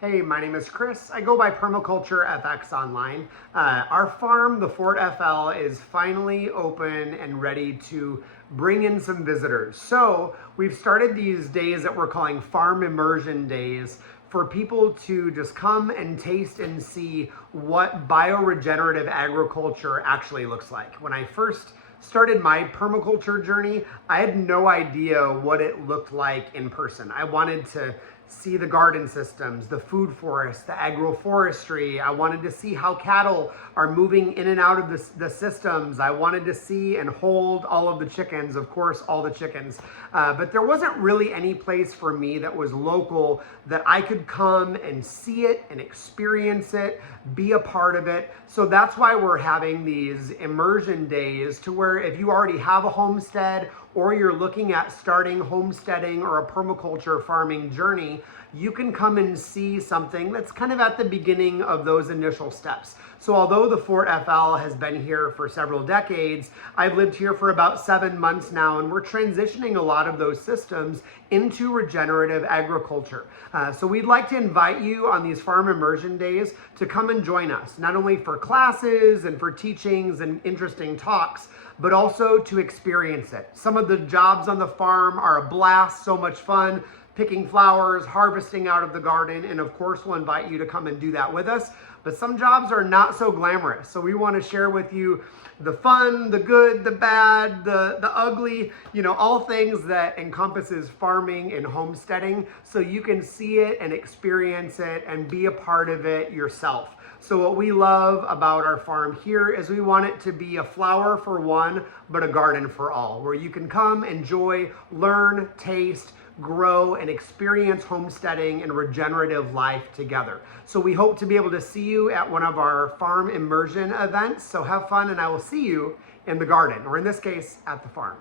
Hey, my name is Chris. I go by Permaculture FX online. Our farm, the Fort FL, is finally open and ready to bring in some visitors. So we've started these days that we're calling farm immersion days for people to just come and taste and see what bioregenerative agriculture actually looks like. When I first started my permaculture journey, I had no idea what it looked like in person. I wanted to see the garden systems, the food forests, the agroforestry. I wanted to see how cattle are moving in and out of the systems. I wanted to see and hold all of the chickens, of course, all the chickens. But there wasn't really any place for me that was local that I could come and see it and experience it, be a part of it. So that's why we're having these immersion days, to where if you already have a homestead or you're looking at starting homesteading or a permaculture farming journey, you can come and see something that's kind of at the beginning of those initial steps. So although the Fort FL has been here for several decades, I've lived here for about 7 months now, and we're transitioning a lot of those systems into regenerative agriculture. So we'd like to invite you on these farm immersion days to come and join us, not only for classes and for teachings and interesting talks, but also to experience it. Some of the jobs on the farm are a blast, so much fun, picking flowers, harvesting out of the garden, and of course we'll invite you to come and do that with us. But some jobs are not so glamorous, so we want to share with you the fun, the good, the bad, the ugly, all things that encompasses farming and homesteading, so you can see it and experience it and be a part of it yourself. So what we love about our farm here is we want it to be a flower for one, but a garden for all, where you can come, enjoy, learn, taste, grow, and experience homesteading and regenerative life together. So we hope to be able to see you at one of our farm immersion events. So have fun, and I will see you in the garden, or in this case, at the farm.